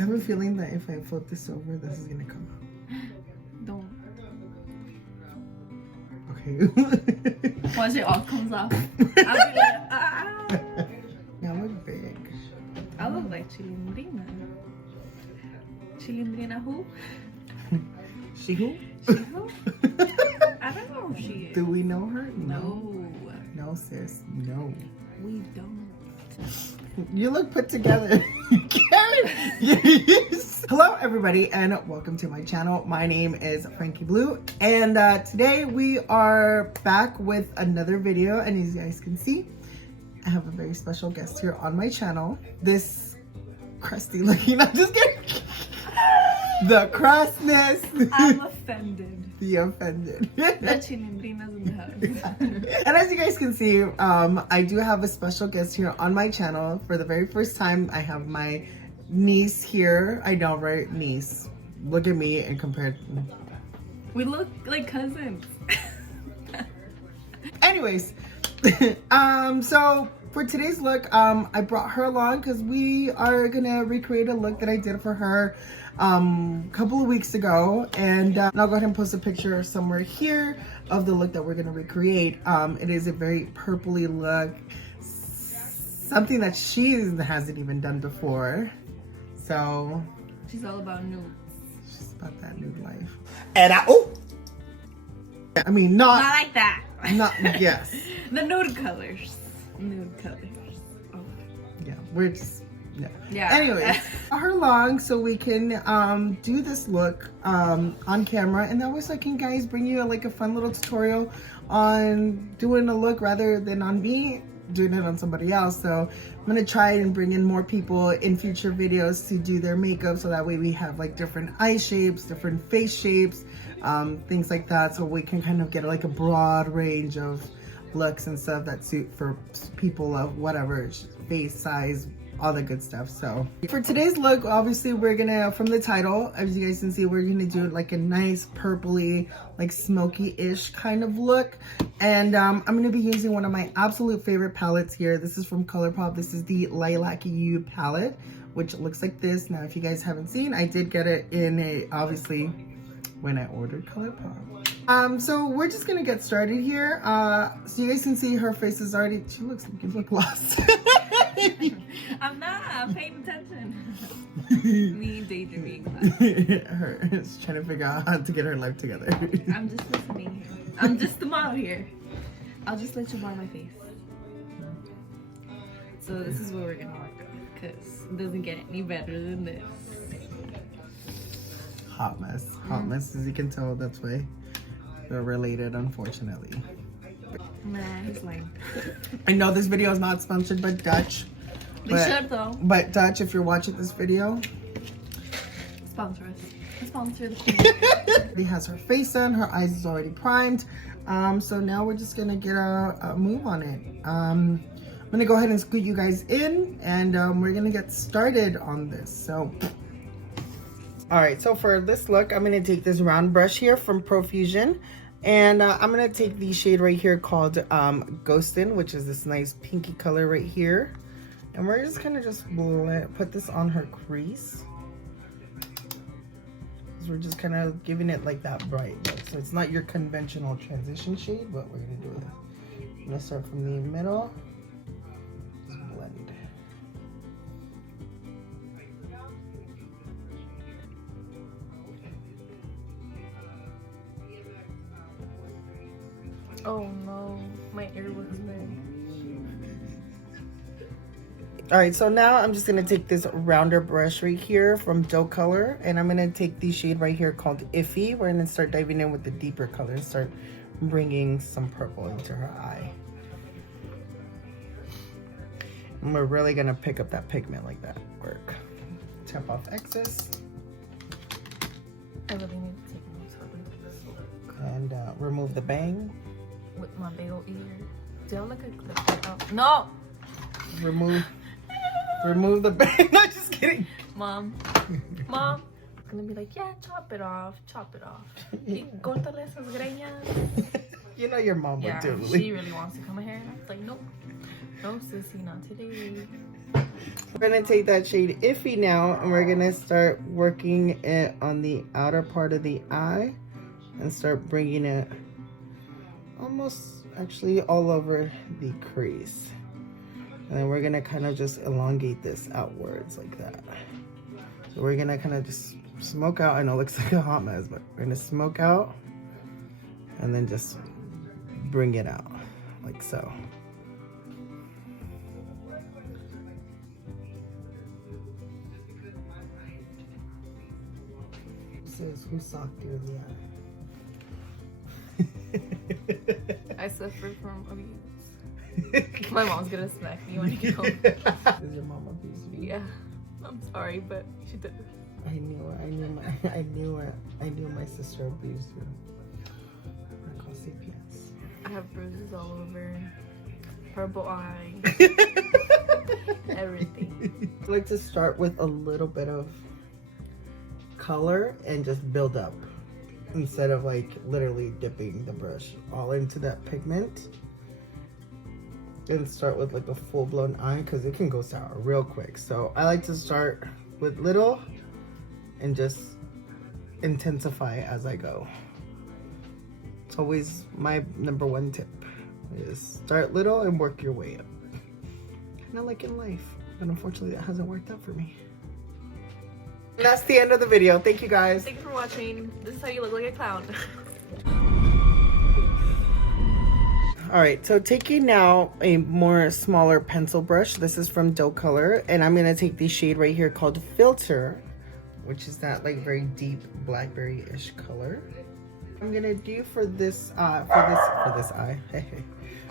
have a feeling that if I flip this over, this is gonna come out. Don't. Okay. Once it all comes off, I'll be like, ah. Y'all look big. I look like Chilindrina. Chilindrina who? She who? She who? I don't know who she is. Do we know her? No. No, sis. No. We don't. You look put together. Yes. Hello everybody and welcome to my channel. My name is Frankie Blue and today we are back with another video, and as you guys can see, I have a very special guest here on my channel. This crusty looking, I'm just kidding. The crustness. I'm offended. The offended. The Chilindrinas in the house. And as you guys can see, I do have a special guest here on my channel. For the very first time, I have my niece here. I know, right? Niece. Look at me and compare. We look like cousins. Anyways, so for today's look, I brought her along because we are gonna recreate a look that I did for her a couple of weeks ago, and I'll go ahead and post a picture somewhere here of the look that we're gonna recreate. It is a very purpley look, something that she hasn't even done before. So She's all about nudes. she's about that nude life. And I mean, not like that. Not yes. The nude colors. Nude colors. Oh. Yeah, we're just no. Yeah. Anyways, her long so we can do this look on camera, and that way I can guys bring you like a fun little tutorial on doing a look rather than on me doing it on somebody else. So I'm gonna try and bring in more people in future videos to do their makeup, so that way we have like different eye shapes, different face shapes, things like that, so we can kind of get like a broad range of looks and stuff that suit for people of whatever face size, all the good stuff. So for today's look, obviously we're gonna, from the title, as you guys can see, we're gonna do like a nice purpley, like smoky-ish kind of look. And I'm gonna be using one of my absolute favorite palettes here. This is from Colourpop. This is the Lilac palette, which looks like this. Now if you guys haven't seen, I did get it in a, obviously when I ordered Colourpop. So we're just gonna get started here. So you guys can see her face is already, you look lost. I'm not. I'm paying attention. Me daydreaming. Her is trying to figure out how to get her life together. I'm just listening. I'm just the model here. I'll just let you borrow my face. So this is what we're gonna work on, because it doesn't get any better than this. Hot mess. Hot mess, as you can tell. That's why they're related, unfortunately. Nah, he's lame. I know this video is not sponsored by Dutch. We should though. But Dutch, if you're watching this video, sponsor us. Sponsor the queen. She has her face done. Her eyes is already primed. So now we're just gonna get a move on it. I'm gonna go ahead and scoot you guys in, and we're gonna get started on this. So. Alright, so for this look, I'm going to take this round brush here from Profusion, and I'm going to take the shade right here called Ghostin', which is this nice pinky color right here. And we're just going to just put this on her crease. So we're just kind of giving it like that bright look. So it's not your conventional transition shade, but we're going to do it. I'm going to start from the middle. Just blend. Oh no, my ear looks big. Alright, so now I'm just going to take this rounder brush right here from Doe Color, and I'm going to take the shade right here called Iffy. We're going to start diving in with the deeper color and start bringing some purple into her eye. And we're really going to pick up that pigment like that. Work. Tap off excess. I really need to take notes for this look. And remove the bang. With my big old ear. Do I look like clip? Oh, no! Remove the bang. No, just kidding. Mom. I'm gonna be like, yeah, chop it off. Y córtale esas greñas. You know your mom would do. She really wants to come here. It's like, nope. No, sissy, not today. We're gonna take that shade Iffy now, and we're gonna start working it on the outer part of the eye and start bringing it almost actually all over the crease. And then we're gonna kind of just elongate this outwards like that. So we're gonna kind of just smoke out. I know it looks like a hot mess, but we're gonna smoke out and then just bring it out like so. Says who socked you in the eye? I suffer from abuse. My mom's gonna smack me when I get home. Does your mom abuse you? Yeah, I'm sorry, but she does. I knew it. I knew it. I knew my sister abused you. I call CPS. I have bruises all over, purple eye, everything. I like to start with a little bit of color and just build up instead of like literally dipping the brush all into that pigment. And start with like a full-blown eye because it can go sour real quick. So I like to start with little and just intensify as I go. It's always my number one tip, is start little and work your way up. Kind of like in life, but unfortunately that hasn't worked out for me. And that's the end of the video. Thank you guys. Thank you for watching. This is how you look like a clown. All right, so taking now a more smaller pencil brush. This is from Doe Color, and I'm gonna take the shade right here called Filter, which is that like very deep blackberry-ish color. I'm gonna do for this eye,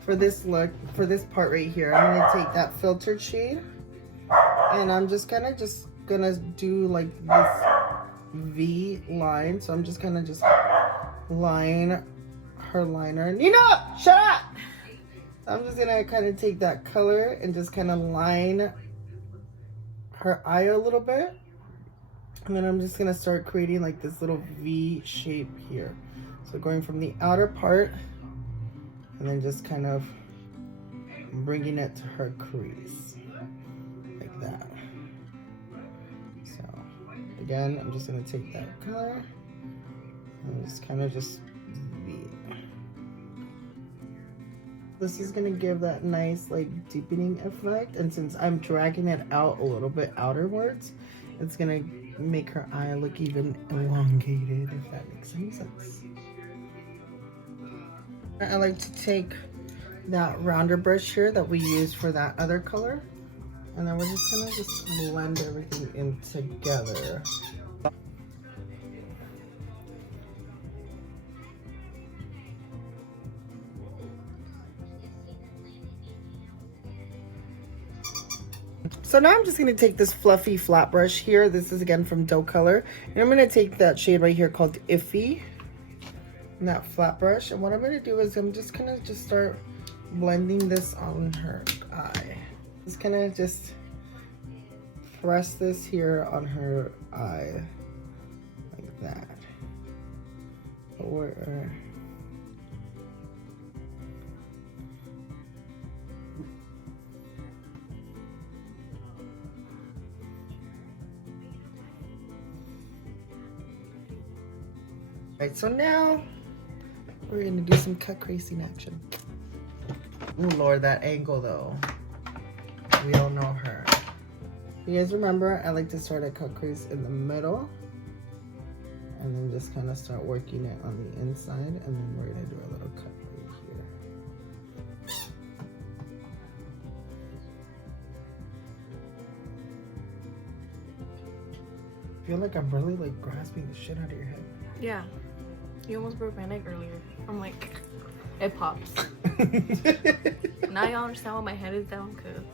for this look, for this part right here, I'm gonna take that filtered shade, and I'm just kind of gonna do like this V line. So I'm just gonna just line her liner. Nina, shut up! I'm just gonna kind of take that color and just kind of line her eye a little bit. And then I'm just gonna start creating like this little V shape here. So going from the outer part and then just kind of bringing it to her crease like that. So again, I'm just gonna take that color and just kind of just V. This is gonna give that nice like deepening effect, and since I'm dragging it out a little bit outerwards, it's gonna make her eye look even elongated, if that makes any sense. I like to take that rounder brush here that we used for that other color, and then we're just gonna just blend everything in together. So now I'm just going to take this fluffy flat brush here. This is again from Doe Color. And I'm going to take that shade right here called Iffy. And that flat brush. And what I'm going to do is I'm just going to just start blending this on her eye. Just kind of just press this here on her eye. Like that. Or... Right, so now we're gonna do some cut creasing action. Oh Lord, that angle though. We all know her. You guys remember, I like to start a cut crease in the middle and then just kind of start working it on the inside, and then we're gonna do a little cut right here. I feel like I'm really like grasping the shit out of your head. Yeah. You almost broke my neck earlier. I'm like, it pops. Now y'all understand why my head is down, because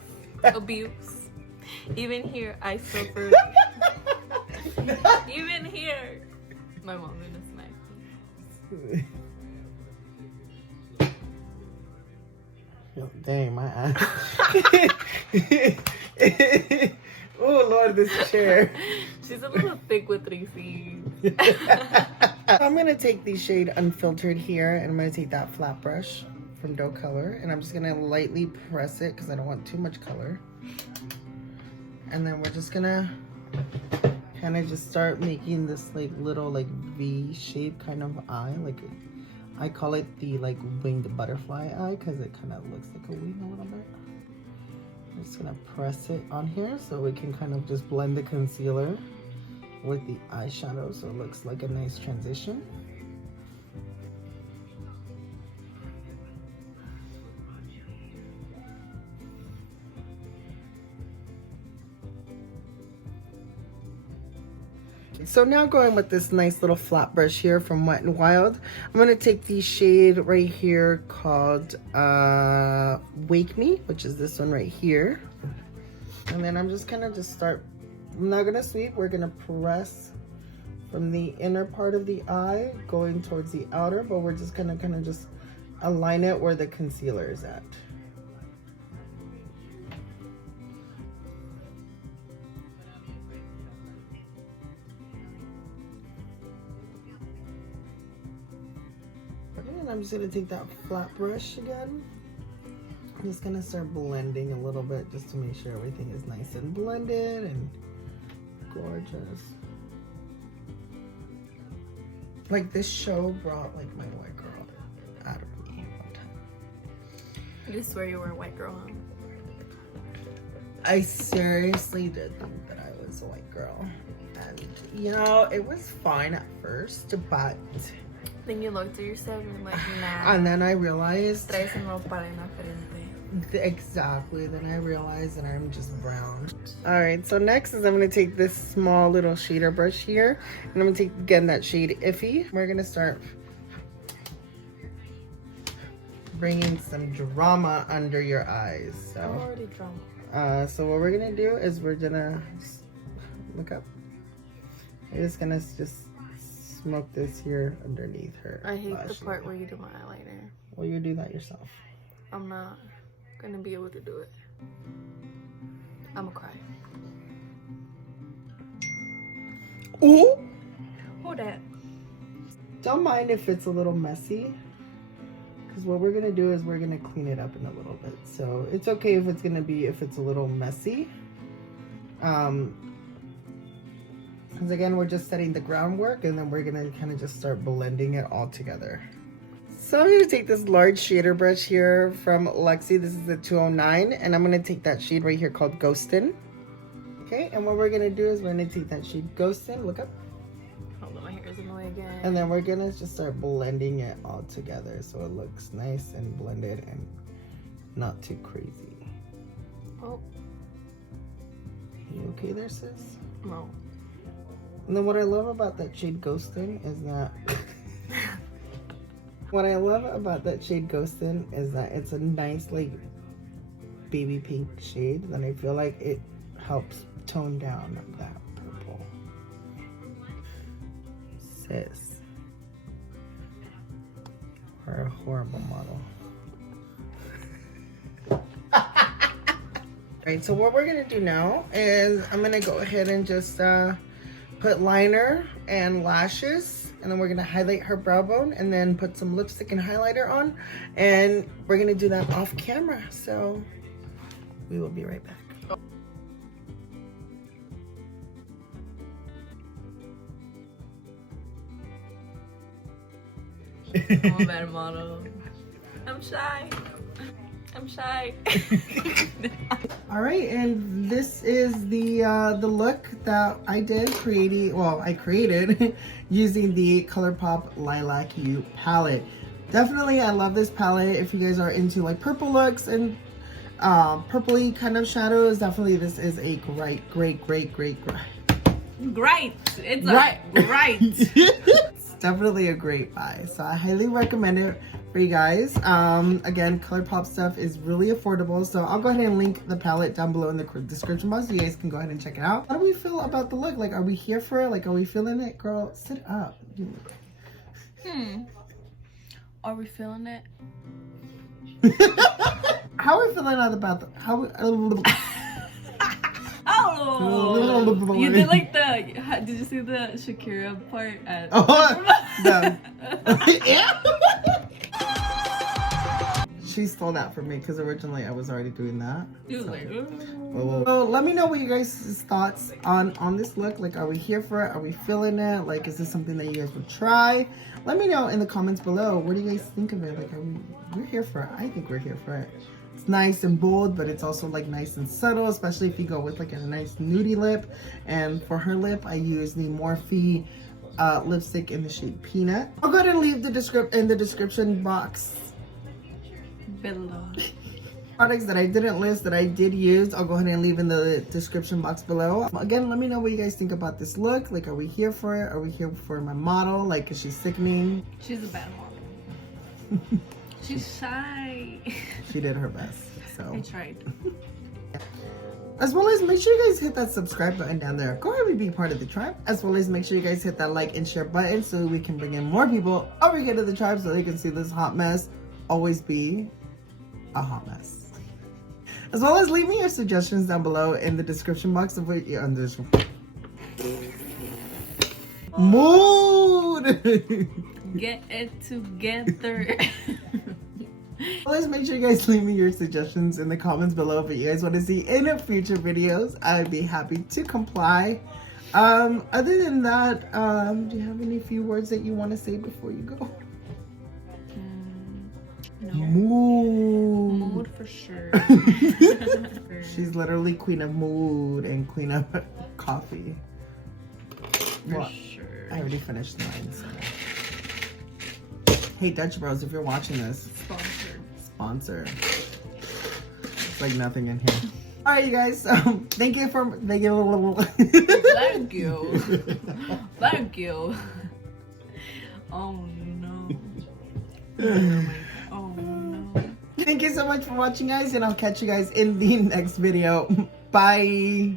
abuse. Even here, I suffered. Even here. My mom's gonna smack me. Oh, dang, my eye. Oh Lord, this chair. She's a little thick with 3 C's. I'm gonna take the shade Unfiltered here, and I'm gonna take that flat brush from Doe Color, and I'm just gonna lightly press it because I don't want too much color. And then we're just gonna kind of just start making this like little like V shape kind of eye. Like I call it the like winged butterfly eye because it kind of looks like a wing a little bit. I'm just gonna press it on here so we can kind of just blend the concealer with the eyeshadow so it looks like a nice transition. So now going with this nice little flat brush here from Wet n Wild, I'm going to take the shade right here called Wake Me, which is this one right here. And then I'm just going to just start, I'm not going to sweep, we're going to press from the inner part of the eye going towards the outer, but we're just going to kind of just align it where the concealer is at. And I'm just gonna take that flat brush again. I'm just gonna start blending a little bit just to make sure everything is nice and blended and gorgeous. Like this show brought like my white girl out of me one time. You swear you were a white girl, huh? I seriously did think that I was a white girl. And you know, it was fine at first, but then you looked at yourself and you're like, nah. And then I realized. Traes un ropa arena frente. Exactly. Then I realized that I'm just brown. All right. So next is I'm going to take this small little shader brush here. And I'm going to take, again, that shade Iffy. We're going to start bringing some drama under your eyes. So, I'm already drama. So what we're going to do is we're going to look up. We're just going to just smoke this here underneath her. I hate the part where you do my eyeliner. Well, you do that yourself. I'm not gonna be able to do it. I'ma cry. Ooh! Hold that. Don't mind if it's a little messy, because what we're gonna do is we're gonna clean it up in a little bit. So it's okay if it's a little messy. Because again, we're just setting the groundwork and then we're gonna kind of just start blending it all together. So I'm gonna take this large shader brush here from Lexi. This is the 209, and I'm gonna take that shade right here called Ghostin'. Okay, and what we're gonna do is we're gonna take that shade Ghostin', look up. Hold on, my hair is in the way again. And then we're gonna just start blending it all together so it looks nice and blended and not too crazy. Oh. You okay there, sis? No. And then what I love about that shade Ghostin' is that what I love about that shade Ghostin' is that it's a nice like baby pink shade, and I feel like it helps tone down that purple. Sis, we're a horrible model. Alright, so what we're gonna do now is I'm gonna go ahead and just put liner and lashes, and then we're gonna highlight her brow bone and then put some lipstick and highlighter on, and we're gonna do that off camera. So we will be right back. I'm a bad model. I'm shy. I'm shy. All right, and this is the look that I created using the Colourpop Lilac You palette. Definitely, I love this palette. If you guys are into like purple looks and purpley kind of shadows, definitely this is a great. It's great. It's definitely a great buy. So I highly recommend it for you guys. Again, Colourpop stuff is really affordable, so I'll go ahead and link the palette down below in the description box so you guys can go ahead and check it out. How do we feel about the look? Like, are we here for it? Like, are we feeling it? Girl, sit up. Are we feeling it? How are we feeling about the Oh, you did like did you see the Shakira part at she stole that from me because originally I was already doing that. You was So. like, ooh. So let me know what you guys' thoughts on this look. Like, are we here for it? Are we feeling it? Like, is this something that you guys would try? Let me know in the comments below. What do you guys think of it? Like, we're here for it. I think we're here for it. It's nice and bold, but it's also like nice and subtle, especially if you go with like a nice nudie lip. And for her lip, I use the Morphe lipstick in the shade Peanut. I'll go ahead and leave in the description box Below. products that I didn't list that I did use. I'll go ahead and leave in the description box below. Again, let me know what you guys think about this look. Like, are we here for it? Are we here for my model? Like, is she sickening? She's a bad model. She's shy. She did her best. So I tried. as well as make sure you guys hit that subscribe button down there. Go ahead and be part of the tribe. As well as make sure you guys hit that like and share button so we can bring in more people over here to the tribe so they can see this hot mess always be a hot mess. As well as leave me your suggestions down below in the description box of what you're under. Mood! Get it together. Let's make sure you guys leave me your suggestions in the comments below if you guys want to see in future videos. I'd be happy to comply. Other than that, do you have any few words that you want to say before you go? No. Mood. Mood for sure. She's literally queen of mood and queen of coffee. For Well, sure. I already finished mine. So. Hey, Dutch Bros, if you're watching this, sponsor. It's like nothing in here. All right, you guys. Thank you. Thank you. Thank you. Oh no. Oh no. Thank you so much for watching, guys, and I'll catch you guys in the next video. Bye.